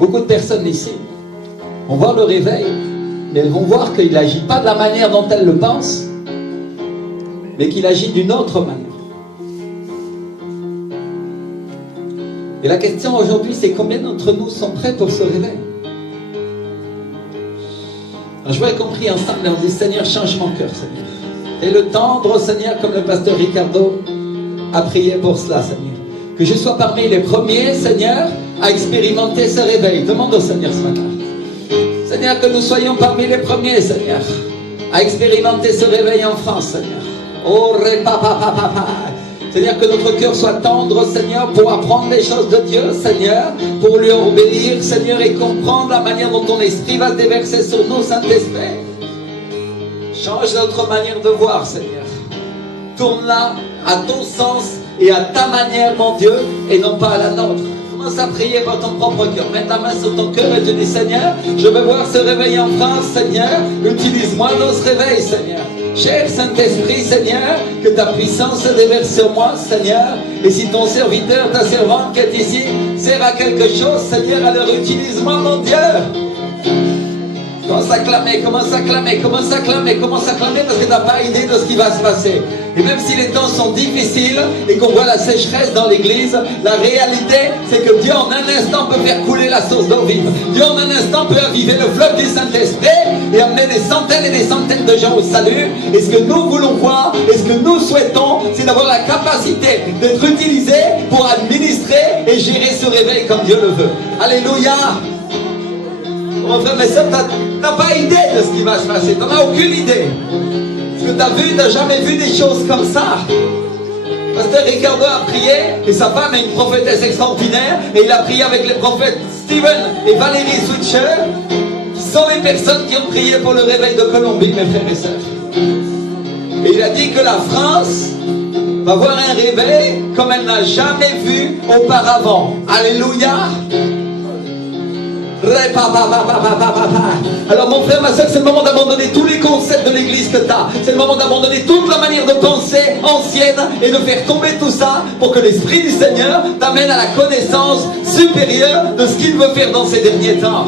beaucoup de personnes ici vont voir le réveil, mais elles vont voir qu'il n'agit pas de la manière dont elles le pensent, mais qu'il agit d'une autre manière. Et la question aujourd'hui, c'est combien d'entre nous sont prêts pour ce réveil? Je voudrais qu'on prie ensemble et on dit: Seigneur, change mon cœur, Seigneur. Et le tendre, Seigneur, comme le pasteur Ricardo a prié pour cela, Seigneur. Que je sois parmi les premiers, Seigneur, à expérimenter ce réveil. Demande au Seigneur ce matin. Seigneur, que nous soyons parmi les premiers, Seigneur, à expérimenter ce réveil en France, Seigneur. Oh, répapapapapa. Seigneur, que notre cœur soit tendre, Seigneur, pour apprendre les choses de Dieu, Seigneur, pour lui obéir, Seigneur, et comprendre la manière dont ton esprit va se déverser sur nous, Saint-Esprit. Change notre manière de voir, Seigneur. Tourne-la à ton sens et à ta manière, mon Dieu, et non pas à la nôtre. Commence à prier par ton propre cœur. Mets ta main sur ton cœur et te dis: Seigneur, je veux voir ce réveil en France, Seigneur. Utilise-moi dans ce réveil, Seigneur. Cher Saint-Esprit, Seigneur, que ta puissance se déverse sur moi, Seigneur. Et si ton serviteur, ta servante qui est ici, sert à quelque chose, Seigneur, alors utilise-moi, mon Dieu. Commence à clamer, commence à clamer, commence à clamer, commence à clamer, parce que tu n'as pas idée de ce qui va se passer. Et même si les temps sont difficiles et qu'on voit la sécheresse dans l'église, la réalité, c'est que Dieu en un instant peut faire couler la source d'eau vive. Dieu en un instant peut aviver le fleuve du Saint-Esprit et amener des centaines et des centaines de gens au salut. Et ce que nous voulons voir, et ce que nous souhaitons, c'est d'avoir la capacité d'être utilisés pour administrer et gérer ce réveil comme Dieu le veut. Alléluia! Mon frère, mais ça, tu n'as pas idée de ce qui va se passer. Tu n'en as aucune idée. Ce que tu as vu, tu n'as jamais vu des choses comme ça. Pasteur Ricardo a prié, et sa femme est une prophétesse extraordinaire, et il a prié avec les prophètes Stephen et Valérie Switcher, qui sont les personnes qui ont prié pour le réveil de Colombie, mes frères et sœurs. Et il a dit que la France va voir un réveil comme elle n'a jamais vu auparavant. Alléluia! Alors mon frère, ma soeur, c'est le moment d'abandonner tous les concepts de l'église que tu as. C'est le moment d'abandonner toute la manière de penser ancienne et de faire tomber tout ça pour que l'Esprit du Seigneur t'amène à la connaissance supérieure de ce qu'il veut faire dans ces derniers temps.